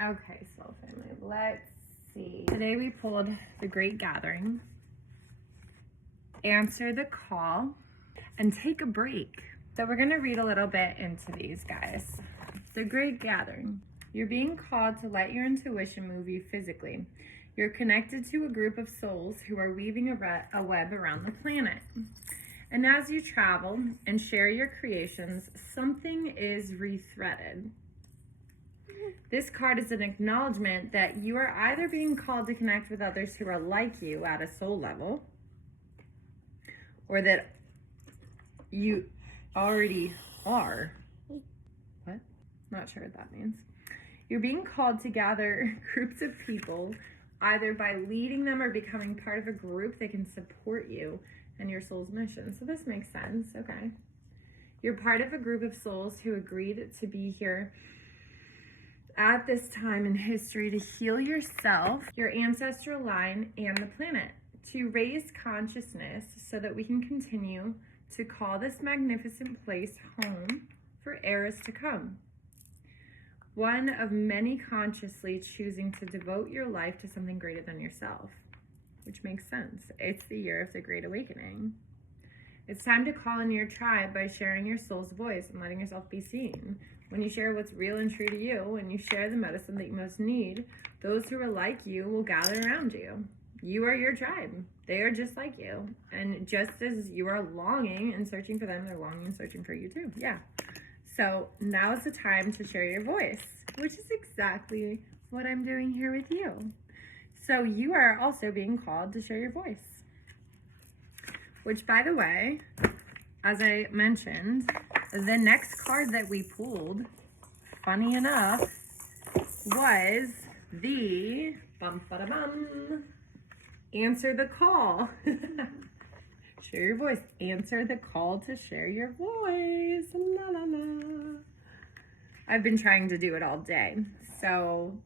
Okay, soul family, let's see. Today we pulled the Great Gathering, answer the call, and take a break. So we're gonna read a little bit into these guys. The Great Gathering. You're being called to let your intuition move you physically. You're connected to a group of souls who are weaving a web around the planet. And as you travel and share your creations, something is rethreaded. This card is an acknowledgement that you are either being called to connect with others who are like you at a soul level, or that you already are. What? Not sure what that means. You're being called to gather groups of people, either by leading them or becoming part of a group that can support you and your soul's mission. So this makes sense. Okay. You're part of a group of souls who agreed to be here at this time in history to heal yourself, your ancestral line, and the planet, to raise consciousness so that we can continue to call this magnificent place home for eras to come. One of many consciously choosing to devote your life to something greater than yourself, which makes sense. It's the year of the Great Awakening. It's time to call in your tribe by sharing your soul's voice and letting yourself be seen. When you share what's real and true to you, when you share the medicine that you most need, those who are like you will gather around you. You are your tribe. They are just like you. And just as you are longing and searching for them, they're longing and searching for you too. Yeah. So now is the time to share your voice, which is exactly what I'm doing here with you. So you are also being called to share your voice. Which, by the way, as I mentioned, the next card that we pulled, funny enough, was the answer the call. Share your voice. Answer the call to share your voice. La la la. I've been trying to do it all day. So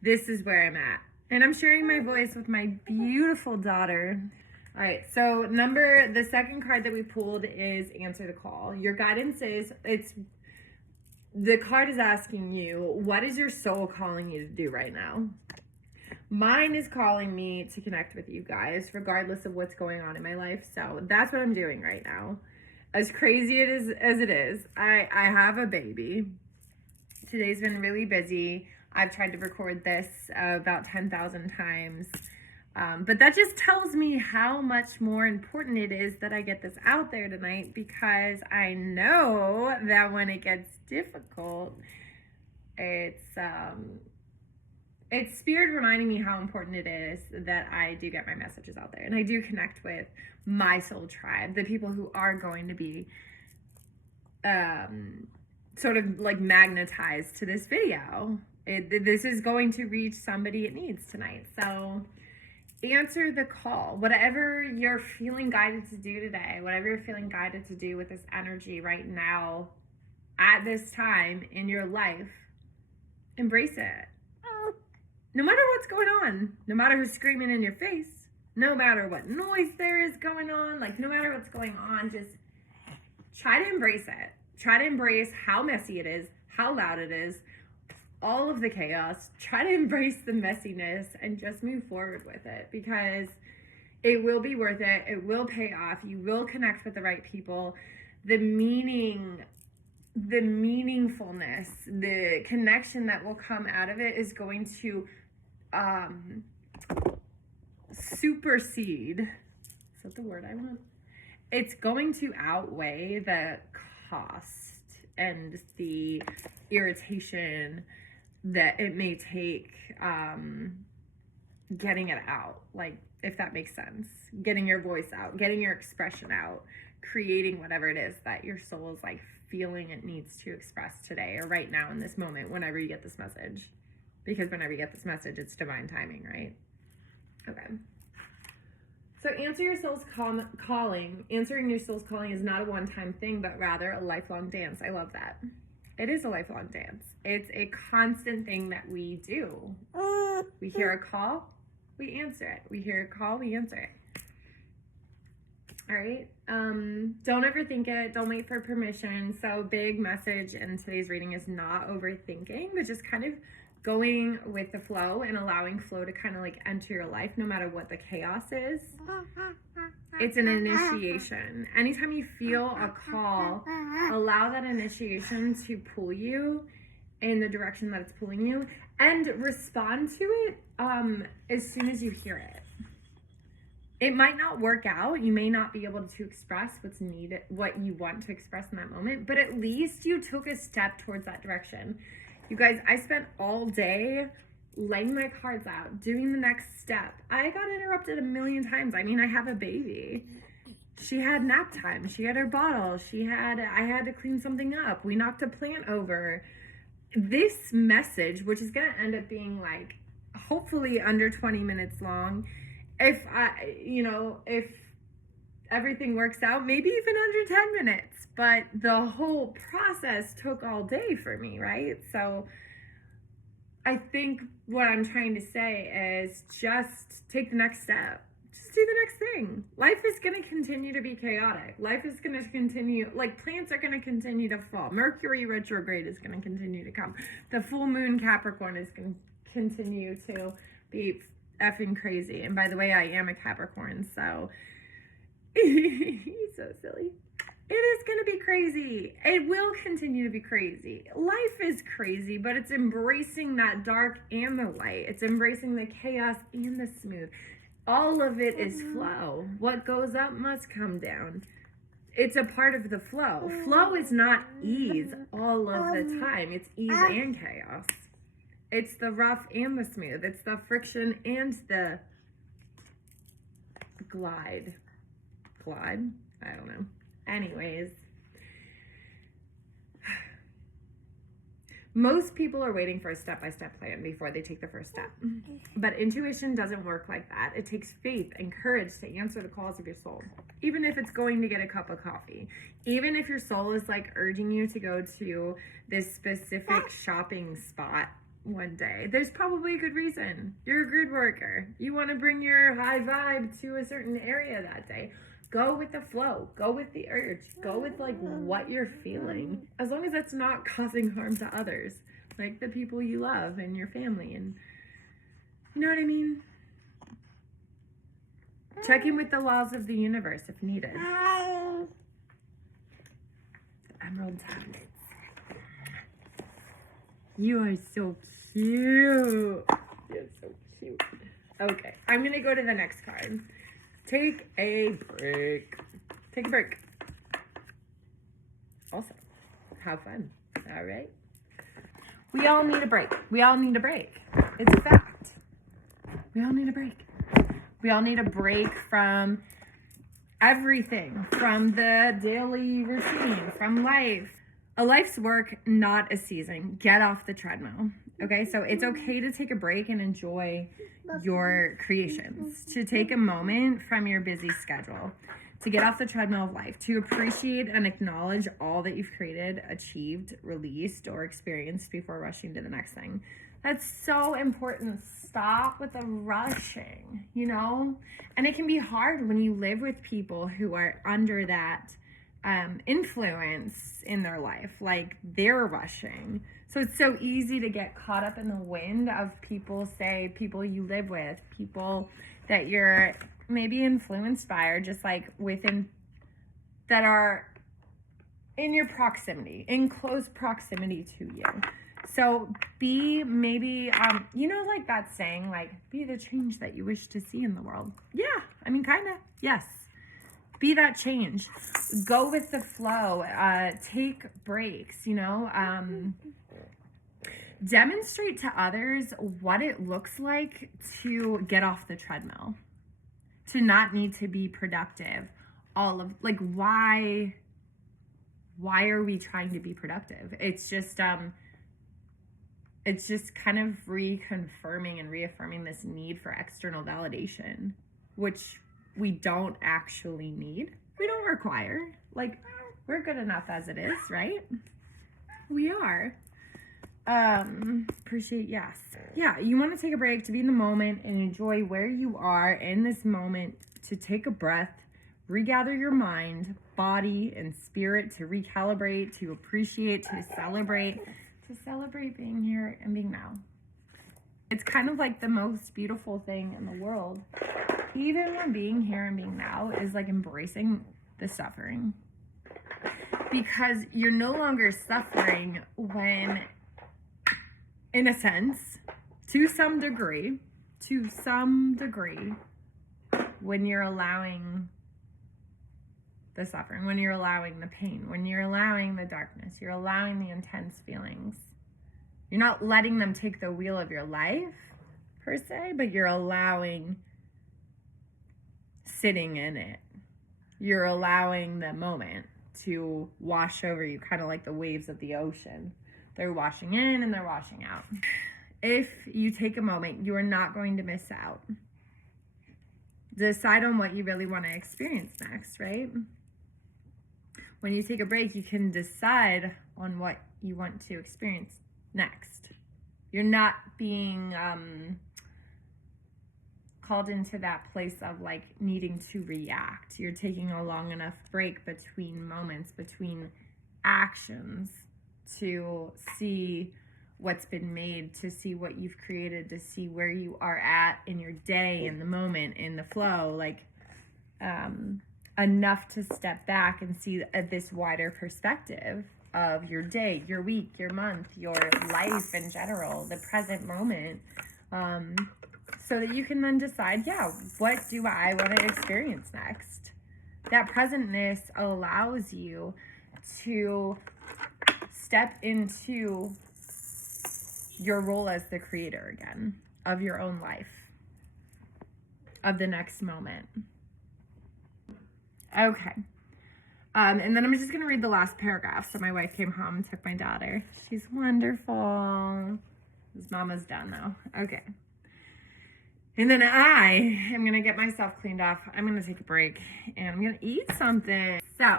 this is where I'm at. And I'm sharing my voice with my beautiful daughter. All right, so the second card that we pulled is answer the call. Your guidance is, the card is asking you, what is your soul calling you to do right now? Mine is calling me to connect with you guys, regardless of what's going on in my life. So that's what I'm doing right now. As crazy as it is, I have a baby. Today's been really busy. I've tried to record this about 10,000 times. But that just tells me how much more important it is that I get this out there tonight, because I know that when it gets difficult, it's Spirit reminding me how important it is that I do get my messages out there and I do connect with my soul tribe, the people who are going to be sort of like magnetized to this video. This is going to reach somebody it needs tonight. So answer the call. Whatever you're feeling guided to do today, whatever you're feeling guided to do with this energy right now, at this time in your life, embrace it. No matter what's going on, no matter who's screaming in your face, no matter what noise there is going on, like no matter what's going on, just try to embrace it. Try to embrace how messy it is, how loud it is, all of the chaos. Try to embrace the messiness and just move forward with it, because it will be worth it. It will pay off. You will connect with the right people. The meaningfulness, the connection that will come out of it is going to supersede. Is that the word I want? It's going to outweigh the cost and the irritation that it may take getting it out, like, if that makes sense. Getting your voice out, getting your expression out, creating whatever it is that your soul is like feeling it needs to express today or right now in this moment, whenever you get this message. Because whenever you get this message, it's divine timing, right? Okay. So answer your soul's calling. Answering your soul's calling is not a one-time thing, but rather a lifelong dance. I love that. It is a lifelong dance. It's a constant thing that we do. We hear a call, we answer it. We hear a call, we answer it. All right. Don't overthink it. Don't wait for permission. So big message in today's reading is not overthinking, but just kind of going with the flow and allowing flow to kind of like enter your life no matter what the chaos is. It's an initiation. Anytime you feel a call, allow that initiation to pull you in the direction that it's pulling you, and respond to it as soon as you hear it. It might not work out. You may not be able to express what's needed, what you want to express in that moment, but at least you took a step towards that direction. You guys, I spent all day laying my cards out, doing the next step. I got interrupted a million times. I mean, I have a baby. She had nap time. She had her bottle. I had to clean something up. We knocked a plant over. This message, which is going to end up being like, hopefully under 20 minutes long, if everything works out, maybe even under 10 minutes, but the whole process took all day for me, right? So I think what I'm trying to say is just take the next step. Just do the next thing. Life is going to continue to be chaotic. Life is going to continue, like plants are going to continue to fall. Mercury retrograde is going to continue to come. The full moon Capricorn is going to continue to be effing crazy. And by the way, I am a Capricorn, so he's so silly. It is going to be crazy. It will continue to be crazy. Life is crazy, but it's embracing that dark and the light. It's embracing the chaos and the smooth. All of it is flow. What goes up must come down. It's a part of the flow. Flow is not ease all of the time. It's ease and chaos. It's the rough and the smooth. It's the friction and the glide. Glide? I don't know. Anyways, most people are waiting for a step-by-step plan before they take the first step. But intuition doesn't work like that. It takes faith and courage to answer the calls of your soul. Even if it's going to get a cup of coffee. Even if your soul is like urging you to go to this specific shopping spot one day, there's probably a good reason. You're a grid worker. You want to bring your high vibe to a certain area that day. Go with the flow. Go with the urge. Go with like what you're feeling. As long as that's not causing harm to others, like the people you love and your family, and you know what I mean? Check in with the laws of the universe if needed. The emerald tablets. You are so cute. You're so cute. Okay, I'm gonna go to the next card. Take a break. Take a break. Also, have fun. All right? We all need a break. We all need a break. It's a fact. We all need a break. We all need a break from everything, from the daily routine, from life. A life's work, not a season. Get off the treadmill. Okay, so it's okay to take a break and enjoy your creations, to take a moment from your busy schedule, to get off the treadmill of life, to appreciate and acknowledge all that you've created, achieved, released, or experienced before rushing to the next thing. That's so important. Stop with the rushing, you know? And it can be hard when you live with people who are under that influence in their life, like they're rushing. So it's so easy to get caught up in the wind of people you live with, people that you're maybe influenced by, or just like within, that are in your proximity, in close proximity to you. So be maybe, like that saying, like, be the change that you wish to see in the world. Yeah, I mean, kind of, yes. Be that change. Go with the flow. Take breaks, demonstrate to others what it looks like to get off the treadmill, to not need to be productive. Why are we trying to be productive? It's just kind of reconfirming and reaffirming this need for external validation, which we don't actually need. We don't require. Like, we're good enough as it is, right? We are. Appreciate, yes. Yeah, you want to take a break, to be in the moment and enjoy where you are in this moment, to take a breath, regather your mind, body, and spirit, to recalibrate, to appreciate, to celebrate being here and being now. It's kind of like the most beautiful thing in the world. Even when being here and being now is like embracing the suffering. Because you're no longer suffering when, in a sense, to some degree, when you're allowing the suffering, when you're allowing the pain, when you're allowing the darkness, you're allowing the intense feelings. You're not letting them take the wheel of your life, per se, but you're allowing sitting in it. You're allowing the moment to wash over you, kind of like the waves of the ocean. They're washing in and they're washing out. If you take a moment, you are not going to miss out. Decide on what you really want to experience next, right? When you take a break, you can decide on what you want to experience next. You're not being called into that place of like needing to react. You're taking a long enough break between moments, between actions, to see what's been made, to see what you've created, to see where you are at in your day, in the moment, in the flow, like enough to step back and see this wider perspective of your day, your week, your month, your life in general, the present moment, so that you can then decide, yeah, what do I want to experience next? That presentness allows you to step into your role as the creator again of your own life, of the next moment. Okay. And then I'm just going to read the last paragraph. So my wife came home and took my daughter. She's wonderful. His mama's done though. Okay. And then I am going to get myself cleaned off. I'm going to take a break and I'm going to eat something. So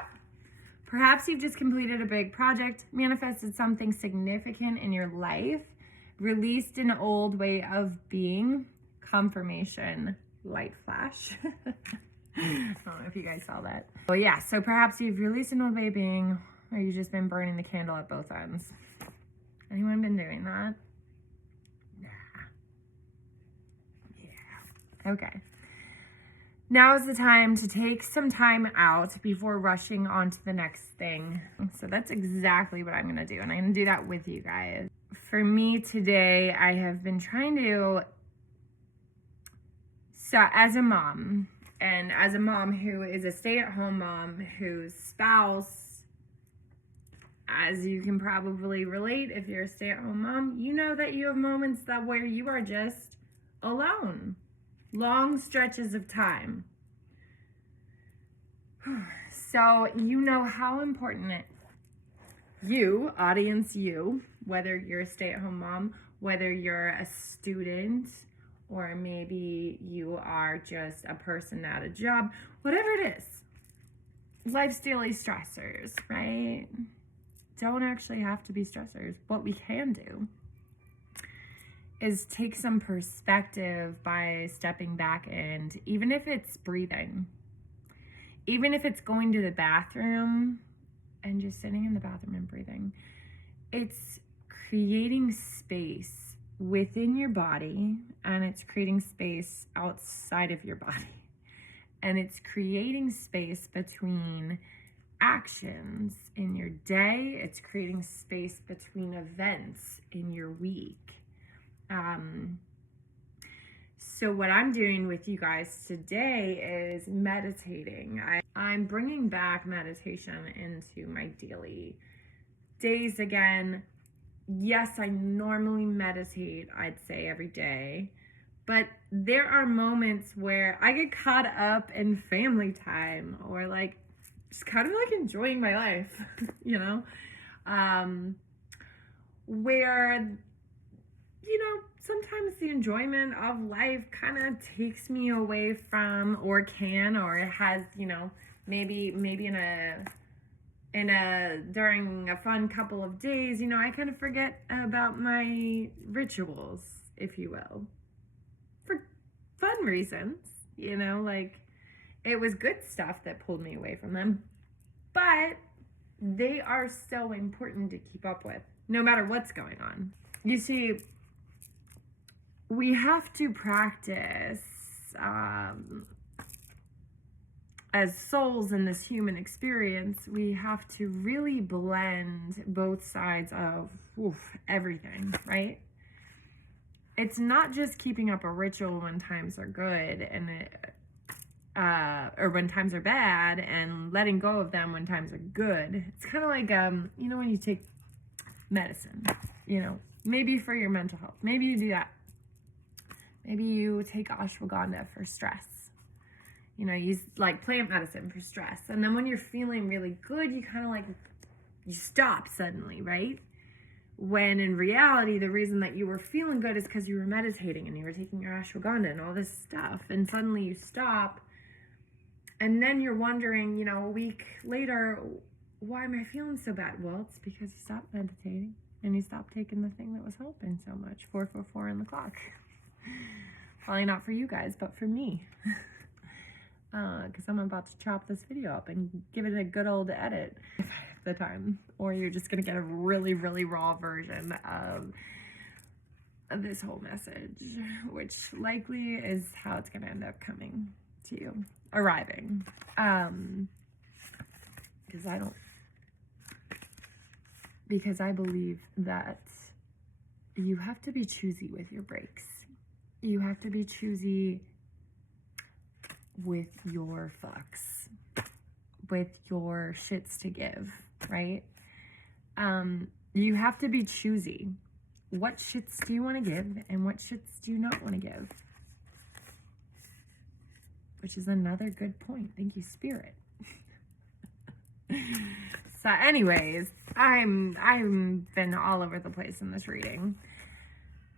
perhaps you've just completed a big project, manifested something significant in your life, released an old way of being, confirmation, light flash. I don't know if you guys saw that. Well, yeah, so perhaps you've released an old way of being, or you've just been burning the candle at both ends. Anyone been doing that? Yeah. Okay. Now is the time to take some time out before rushing on to the next thing. So that's exactly what I'm going to do. And I'm going to do that with you guys. For me today, I have been trying to, so as a mom, and as a mom who is a stay-at-home mom, whose spouse, as you can probably relate if you're a stay-at-home mom, you know that you have moments that where you are just alone. Long stretches of time. So you know how important you, audience you, whether you're a stay-at-home mom, whether you're a student, or maybe you are just a person at a job, whatever it is, life's daily stressors, right? Don't actually have to be stressors. What we can do is take some perspective by stepping back, and even if it's breathing, even if it's going to the bathroom and just sitting in the bathroom and breathing, it's creating space within your body, and it's creating space outside of your body, and it's creating space between actions in your day. It's creating space between events in your week. So what I'm doing with you guys today is meditating. I'm bringing back meditation into my daily days again. Yes, I normally meditate, I'd say every day, but there are moments where I get caught up in family time, or like just kind of like enjoying my life, you know, where, you know, sometimes the enjoyment of life kind of takes me away from, or can, or it has, you know, maybe during a fun couple of days, you know, I kind of forget about my rituals, if you will, for fun reasons, you know, like it was good stuff that pulled me away from them, but they are so important to keep up with no matter what's going on. You see, we have to practice as souls in this human experience, we have to really blend both sides of everything, right? It's not just keeping up a ritual when times are good and or when times are bad and letting go of them when times are good. It's kind of like, you know, when you take medicine, you know, maybe for your mental health, maybe you do that. Maybe you take ashwagandha for stress. You know, use like plant medicine for stress. And then when you're feeling really good, you kind of like, you stop suddenly, right? When in reality, the reason that you were feeling good is because you were meditating and you were taking your ashwagandha and all this stuff. And suddenly you stop. And then you're wondering, you know, a week later, why am I feeling so bad? Well, it's because you stopped meditating and you stopped taking the thing that was helping so much. 444 on the clock. Probably not for you guys, but for me. Because I'm about to chop this video up and give it a good old edit if I have the time. Or you're just going to get a really, really raw version of this whole message, which likely is how it's going to end up coming to you, arriving. Because I believe that you have to be choosy with your breaks. You have to be choosy with your fucks, with your shits to give, right? You have to be choosy. What shits do you want to give and what shits do you not want to give? Which is another good point. Thank you, Spirit. So anyways, I'm been all over the place in this reading.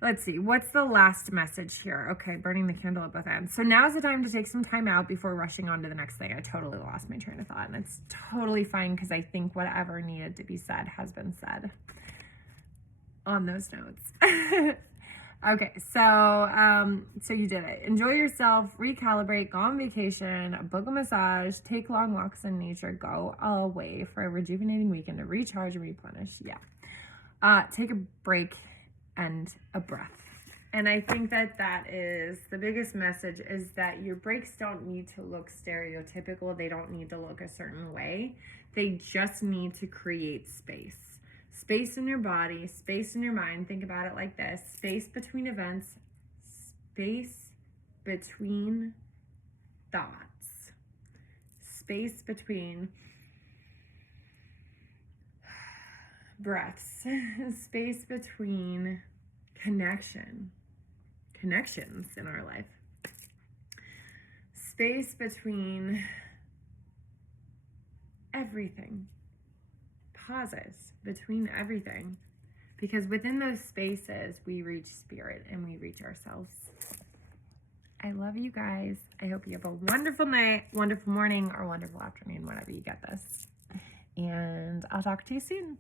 Let's see, what's the last message here? Okay, burning the candle at both ends. So now's the time to take some time out before rushing on to the next thing. I totally lost my train of thought, and it's totally fine because I think whatever needed to be said has been said on those notes. Okay, so you did it. Enjoy yourself, recalibrate, go on vacation, book a massage, take long walks in nature, go away for a rejuvenating weekend to recharge and replenish. Yeah. Take a break and a breath. And I think that is the biggest message, is that your breaks don't need to look stereotypical. They don't need to look a certain way. They just need to create space. Space in your body, space in your mind. Think about it like this: space between events, space between thoughts, space between breaths, space between connections in our life, space between everything, pauses between everything, because within those spaces we reach spirit and we reach ourselves. I love you guys. I hope you have a wonderful night, wonderful morning, or wonderful afternoon whenever you get this, and I'll talk to you soon.